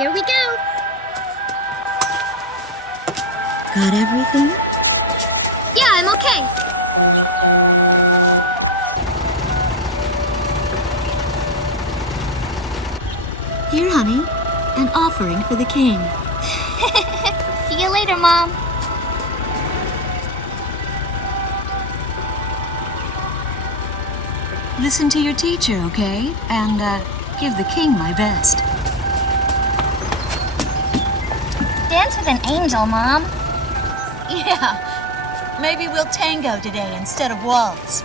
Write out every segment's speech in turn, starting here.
Here we go. Got everything? Yeah, I'm okay. Here, honey. An offering for the king. See you later, Mom. Listen to your teacher, okay? And, give the king my best. Dance with an angel, Mom. Yeah. Maybe we'll tango today instead of waltz.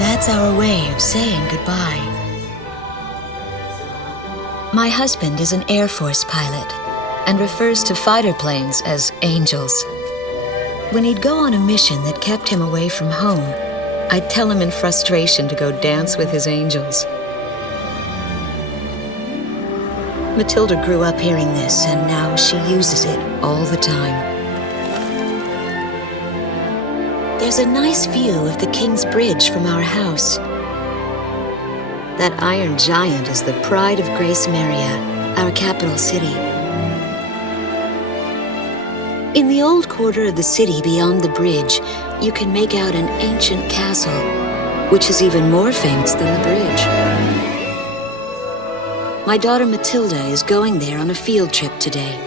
That's our way of saying goodbye. My husband is an Air Force pilot and refers to fighter planes as angels. When he'd go on a mission that kept him away from home, I'd tell him in frustration to go dance with his angels. Matilda grew up hearing this, and now she uses it all the time. There's a nice view of the King's Bridge from our house. That iron giant is the pride of Gracemeria, our capital city. In the old quarter of the city beyond the bridge, you can make out an ancient castle, which is even more famous than the bridge. My daughter Matilda is going there on a field trip today.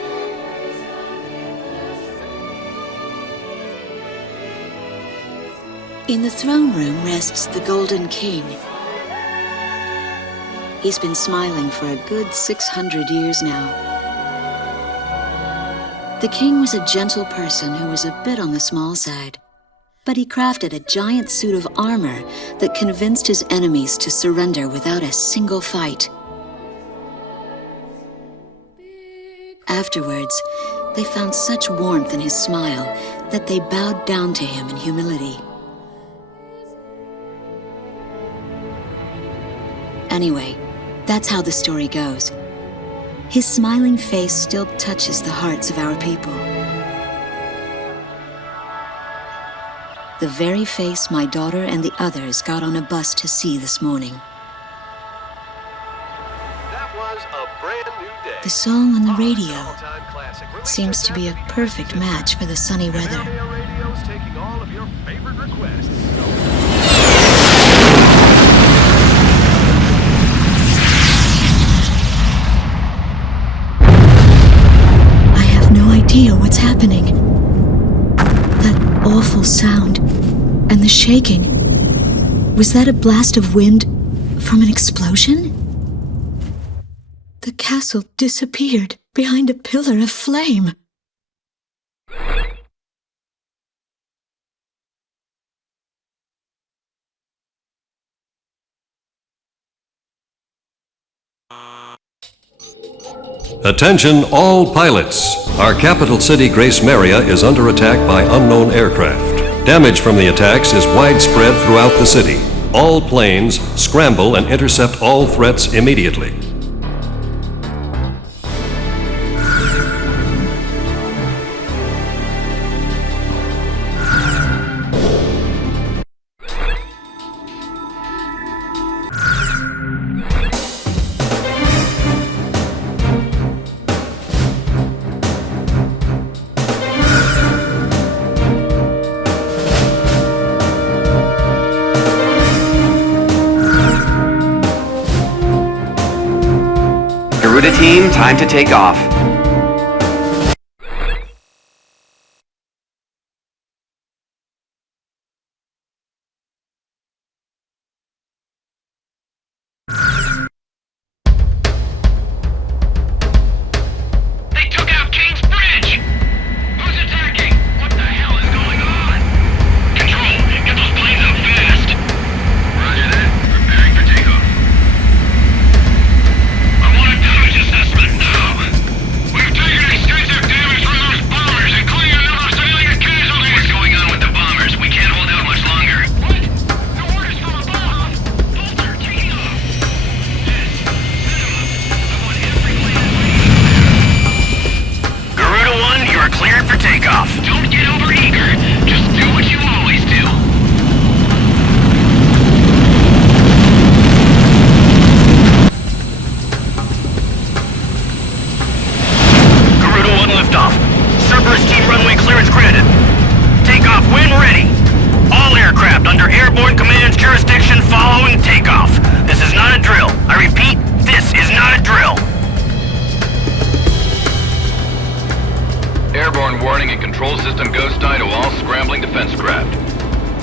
In the throne room rests the Golden King. He's been smiling for a good 600 years now. The king was a gentle person who was a bit on the small side, but he crafted a giant suit of armor that convinced his enemies to surrender without a single fight. Afterwards, they found such warmth in his smile that they bowed down to him in humility. Anyway, that's how the story goes. His smiling face still touches the hearts of our people. The very face my daughter and the others got on a bus to see this morning. That was a brand new day. The song on the radio seems to be a perfect match for the sunny weather. Emmeria Radio's taking all of your favorite requests. No idea what's happening. That awful sound and the shaking. Was that a blast of wind from an explosion? The castle disappeared behind a pillar of flame. Attention all pilots! Our capital city Gracemeria is under attack by unknown aircraft. Damage from the attacks is widespread throughout the city. All planes scramble and intercept all threats immediately. Garuda team, time to take off. They took out King's Bridge! Who's attacking? What the hell is going on? Control, get those planes up fast! Roger that. Preparing for takeoff. I want a damage assessment now! We've taken extensive damage from those bombers, including a number of civilian casualties! What's going on with the bombers? We can't hold out much longer. What? No orders from above! Bolter, taking off! Yes, set him up. I want every plane Garuda 1, you are cleared for takeoff. Don't get overeager. Just do what you always do. First team runway clearance granted. Takeoff when ready. All aircraft under airborne command's jurisdiction following takeoff. This is not a drill. I repeat, this is not a drill. Airborne warning and control system ghost eye to all scrambling defense craft.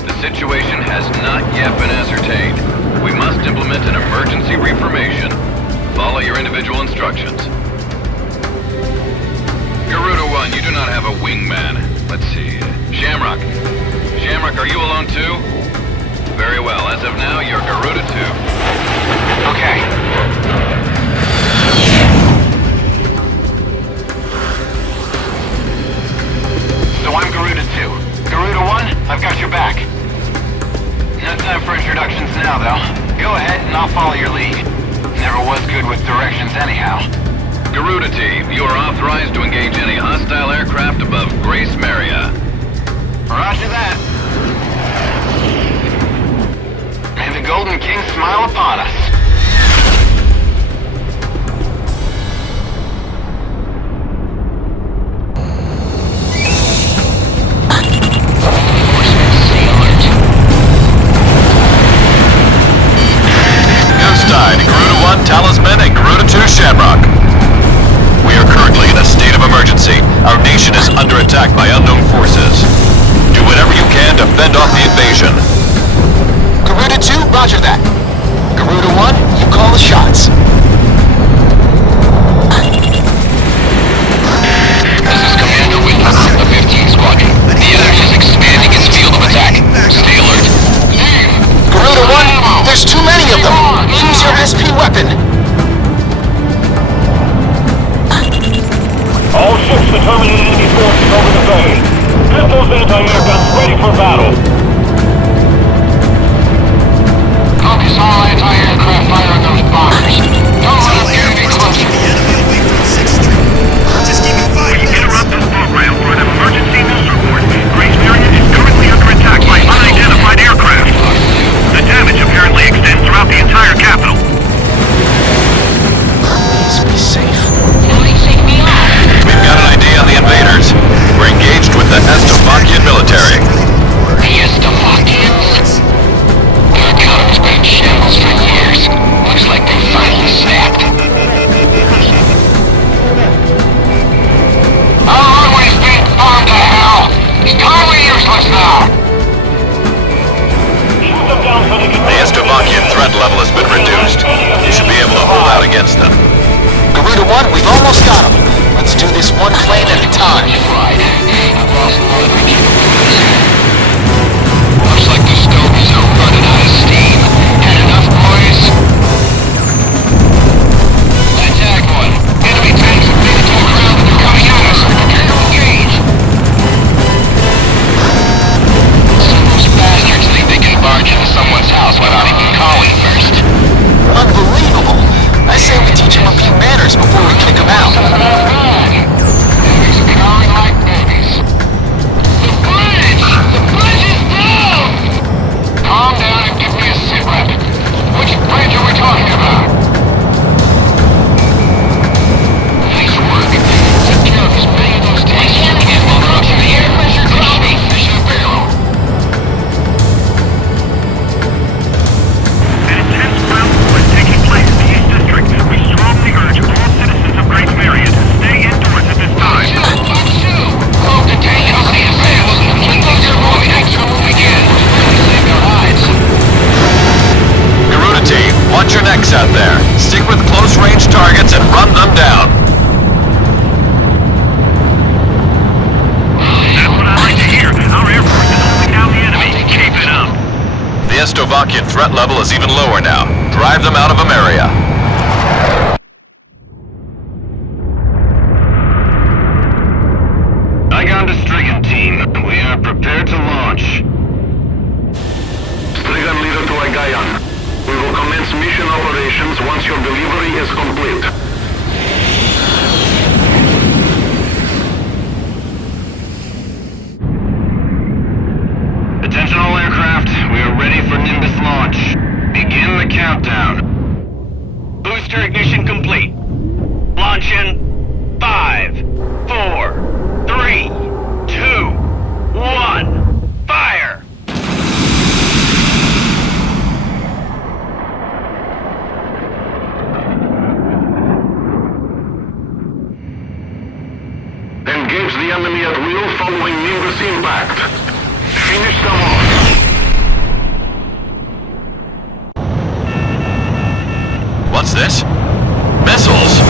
The situation has not yet been ascertained. We must implement an emergency reformation. Follow your individual instructions. Garuda 1, you do not have a wingman. Let's see. Shamrock. Shamrock, are you alone too? Very well. As of now, you're Garuda 2. Okay. So I'm Garuda 2. Garuda 1, I've got your back. No time for introductions now, though. Go ahead and I'll follow your lead. Never was good with directions anyhow. Garuda Team, you are authorized to engage any hostile aircraft above Gracemeria. Roger that. May the Golden King smile upon us. Garuda 1 Talisman and Garuda 2 Shamrock. We are currently in a state of emergency. Our nation is under attack by unknown forces. Do whatever you can to fend off the invasion. Garuda 2, roger that. Garuda 1, you call the shots. This is Commander Witness of the 15th Squadron. The enemy is expanding its field of attack. Stay alert. Garuda 1, there's too many of them. Use your SP weapon. All ships determining enemy forces over the bay. Get those anti-air guns ready for battle. Focus all anti-aircraft fire on those bombers. Don't let them get any closer. We interrupt this program for an emergency news report. Gracemeria is currently under attack by unidentified aircraft. The damage apparently extends throughout the entire capital. Please be safe. We've got an idea on the invaders. We're engaged with the Estovakian military. The Estovakians? Their economy's been in shambles for years. Looks like they finally snapped. Our runway's being bombed to hell. It's totally useless now. The Estovakian threat level has been reduced. You should be able to hold out against them. Garuda 1, we've almost got them. Let's do this one plane at a time. Right. I've lost a lot of regeneration. Looks like the stoves are running out of steam. Had enough, boys? Attack 1. Enemy tanks have been to the ground and they're coming at us. Prepare to engage. Some of those bastards think they can barge into someone's house without even calling first. Unbelievable. I say we teach them a few manners before we kick them out. Enemies cowering like babies. The bridge! The bridge is down! Calm down and give me a sit rep. Which bridge are we talking about? Nice work. Took care of as many of those tanks as you can while they're up to the air pressure drop. Finish the payload. An intense ground war is taking place in the East District. We strongly urge all citizens of Gracemeria to stay indoors at this time. Cloak the tank and see advance. Keep those airborne tanks from moving in. Save their hides. Garuda Team, watch your necks out there. Stick with close-range targets and run them down. That's what I like to hear. Our Air Force is holding down the enemy. Keep it up. The Estovakian threat level is even lower now. Drive them out of Emmeria. Strigan to Strigan team. We are prepared to launch. Strigan leader to Agayan. We will commence mission operations once your delivery is complete. Attention all aircraft. We are ready for Nimbus launch. Begin the countdown. Booster ignition complete. Launch in 5, 4, 3, Engage the enemy at will following Nimbus impact. Finish them off. What's this? Missiles!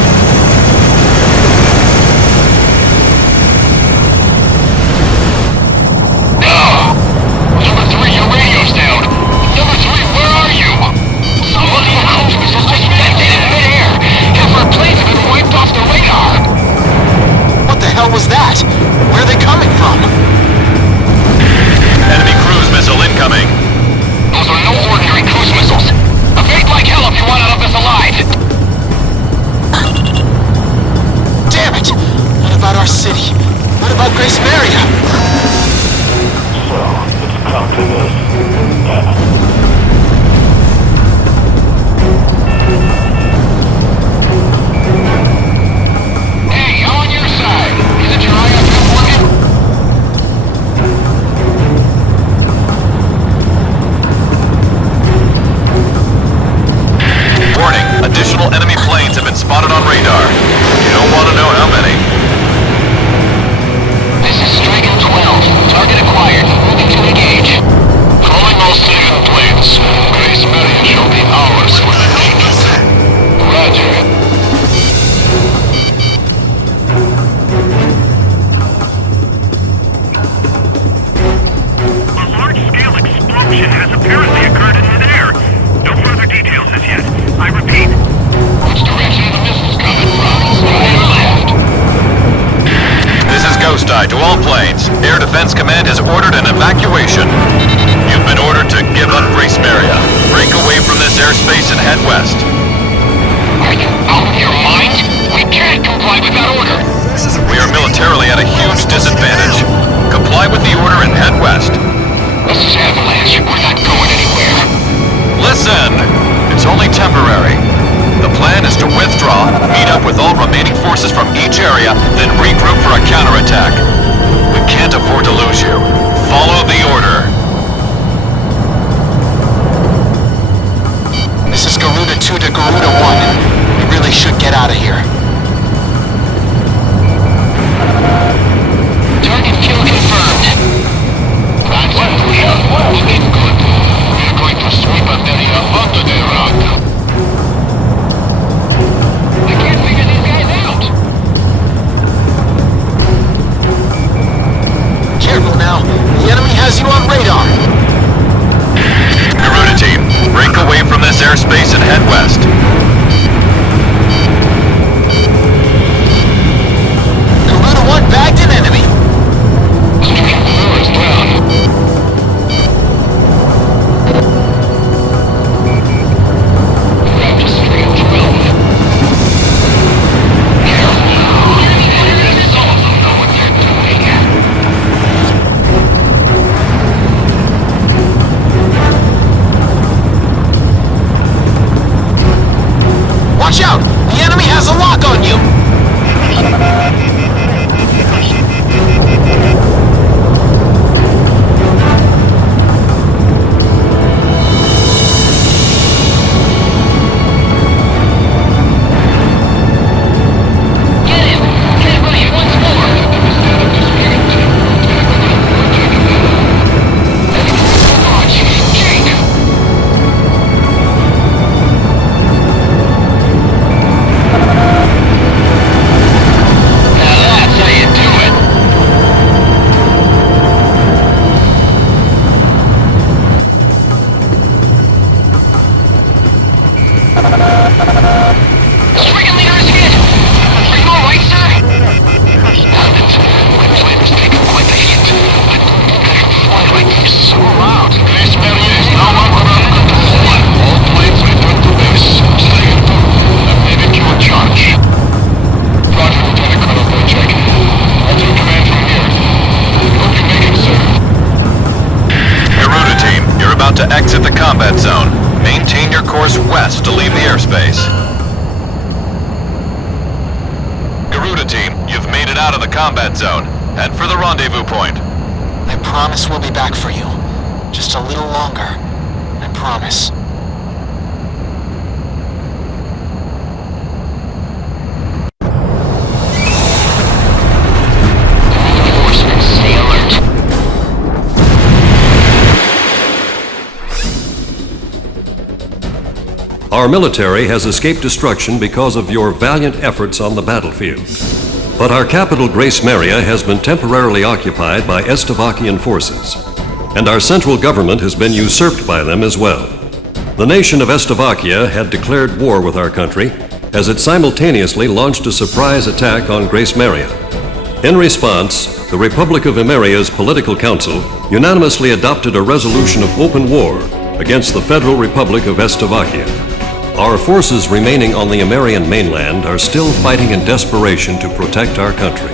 Number 3, your radio's down. Number 3, where are you? Somebody cruise missiles just vented in midair. Half our planes have been wiped off the radar. What the hell was that? Where are they coming from? Enemy cruise missile incoming! Those are no ordinary cruise missiles. Evade like hell if you want out of this alive. Damn it! What about our city? What about Gracemeria? So, it's come to this. Hey, I'm on your side. Isn't your IFF working? Warning, additional enemy planes have been spotted on radar. You don't want to know how many. This is Strike Eagle 12. Target acquired. Moving to engage. Calling all civilian planes. Gracemeria shall be ours for the night. Roger. A large-scale explosion has apparently occurred in midair. No further details as yet. I repeat. Which direction are the missiles coming from? Right or left? This is Ghost Eye to all planes. Air Defense Command has ordered an evacuation. You've been ordered to give up Gracemeria. Break away from this airspace and head west. Are you out of your mind? We can't comply with that order. We are militarily at a huge disadvantage. Comply with the order and head west. This is Avalanche. We're not going anywhere. Listen! It's only temporary. The plan is to withdraw, meet up with all remaining forces from each area, then regroup for a counterattack. We can't afford to lose you. Follow the order. This is Garuda 2 to Garuda 1. We really should get out of here. Target kill confirmed. That's what we are. Sleep good. We're going to sweep Emmeria under the rug. I can't figure these guys out. Careful now. The enemy has you on radar. Garuda team, break away from this airspace and head west. Garuda 1 bagged an enemy. Striking floor is down. Grab to stream 12. Careful now. Some of them know what they're doing. Watch out! The enemy has a lock on you! Get him! Get ready once more! Watch! Jake! Now that's how you do it! Stricken leader is hit! Are you alright, sir? Damn it! My plane was taking quite a hit. I couldn't let him fly like this. Around. Gracemeria is now under control. All planes return to base. Stay in and maybe cure charge. Roger, Lieutenant Colonel Belichick. I'll take command from here. Hope you make it, sir. Garuda team, you're about to exit the combat zone. Maintain your course west to leave the airspace. Garuda team, you've made it out of the combat zone. Head for the rendezvous point. I promise we'll be back for you. Just a little longer. I promise. Our military has escaped destruction because of your valiant efforts on the battlefield. But our capital, Gracemeria, has been temporarily occupied by Estavakian forces, and our central government has been usurped by them as well. The nation of Estavakia had declared war with our country as it simultaneously launched a surprise attack on Gracemeria. In response, the Republic of Emmeria's Political Council unanimously adopted a resolution of open war against the Federal Republic of Estavakia. Our forces remaining on the Emmerian mainland are still fighting in desperation to protect our country.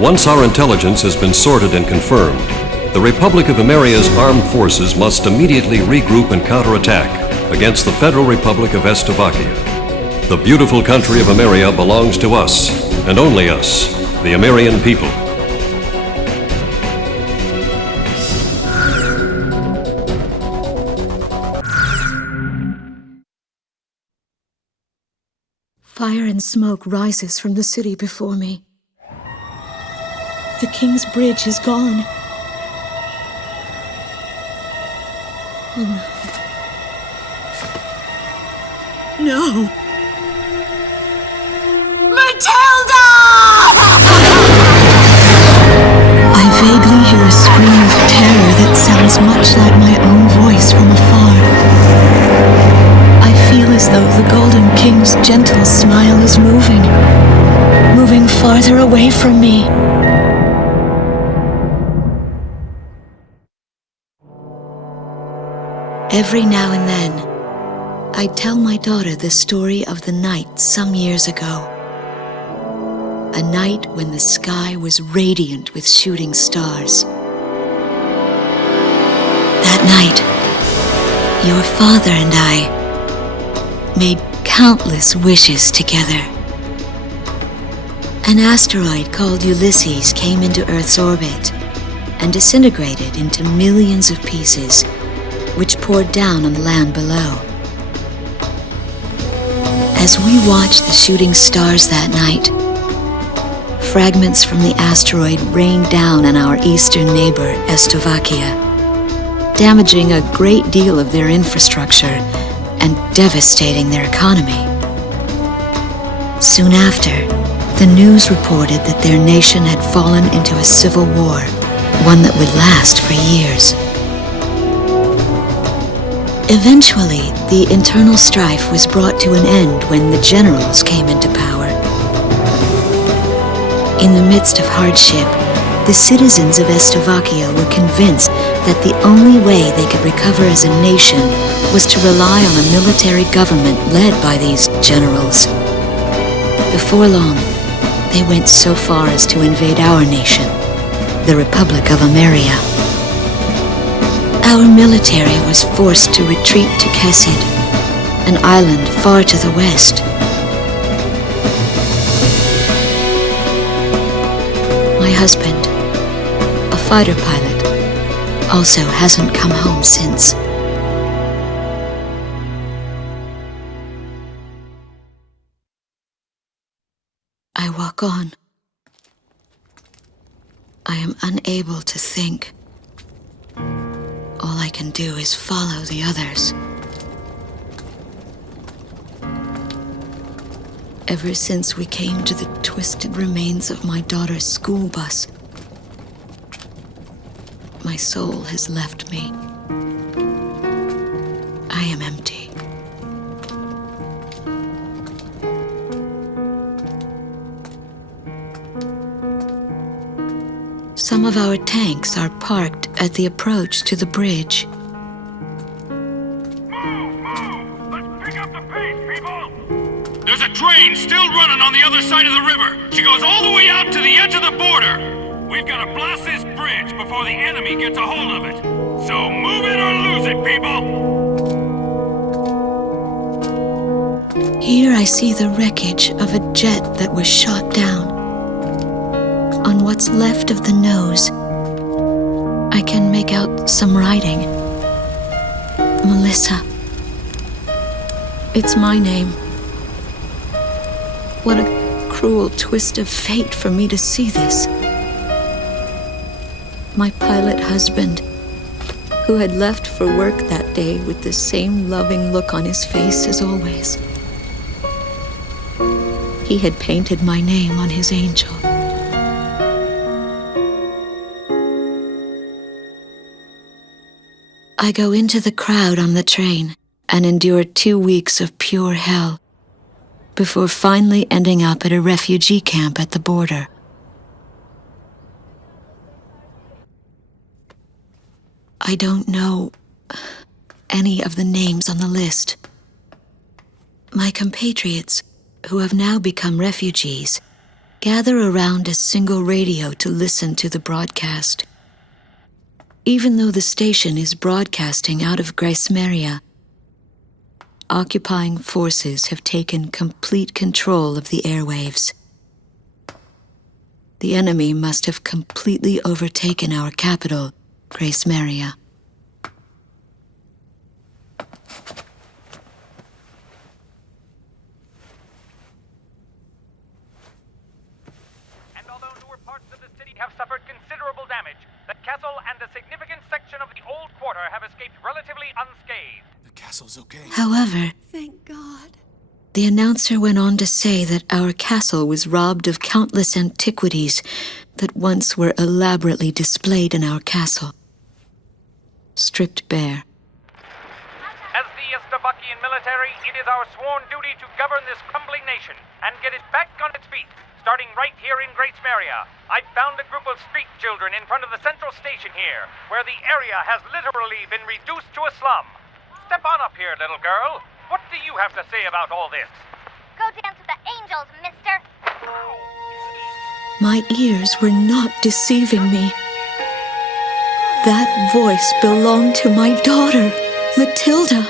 Once our intelligence has been sorted and confirmed, the Republic of Emmeria's armed forces must immediately regroup and counterattack against the Federal Republic of Estavakia. The beautiful country of Emmeria belongs to us, and only us, the Emmerian people. Fire and smoke rises from the city before me. The King's Bridge is gone. Oh no. No! Matilda! I vaguely hear a scream of terror that sounds much like my own voice from afar. I feel as though the Golden King's gentle smile is moving farther away from me. Every now and then, I tell my daughter the story of the night some years ago. A night when the sky was radiant with shooting stars. That night, your father and I made countless wishes together. An asteroid called Ulysses came into Earth's orbit and disintegrated into millions of pieces, which poured down on the land below. As we watched the shooting stars that night, fragments from the asteroid rained down on our eastern neighbor, Estavakia, damaging a great deal of their infrastructure and devastating their economy. Soon after, the news reported that their nation had fallen into a civil war, one that would last for years. Eventually, the internal strife was brought to an end when the generals came into power. In the midst of hardship, the citizens of Estavakia were convinced that the only way they could recover as a nation was to rely on a military government led by these generals. Before long, they went so far as to invade our nation, the Republic of Emmeria. Our military was forced to retreat to Kesid, an island far to the west. My husband, a fighter pilot, also hasn't come home since. I walk on. I am unable to think. All I can do is follow the others. Ever since we came to the twisted remains of my daughter's school bus, my soul has left me. I am empty. Some of our tanks are parked at the approach to the bridge. There's a train still running on the other side of the river. She goes all the way out to the edge of the border. We've got to blast this bridge before the enemy gets a hold of it. So move it or lose it, people! Here I see the wreckage of a jet that was shot down. On what's left of the nose, I can make out some writing. Melissa. It's my name. What a cruel twist of fate for me to see this. My pilot husband, who who had left for work that day with the same loving look on his face as always. He had painted my name on his angel. I go into the crowd on the train and endure 2 weeks of pure hell before finally ending up at a refugee camp at the border. I don't know any of the names on the list. My compatriots, who have now become refugees, gather around a single radio to listen to the broadcast. Even though the station is broadcasting out of Gracemeria, occupying forces have taken complete control of the airwaves. The enemy must have completely overtaken our capital, Gracemeria. And although newer parts of the city have suffered considerable damage, the castle and a significant section of the old quarter have escaped relatively unscathed. The castle's okay. However, Thank God. the announcer went on to say that our castle was robbed of countless antiquities that once were elaborately displayed in our castle. Stripped bare. As the Slovakian military, it is our sworn duty to govern this crumbling nation and get it back on its feet, starting right here in Gracemeria. I found a group of street children in front of the central station here, where the area has literally been reduced to a slum. Step on up here, little girl. What do you have to say about all this? Go dance with the angels, mister. My ears were not deceiving me. That voice belonged to my daughter, Matilda.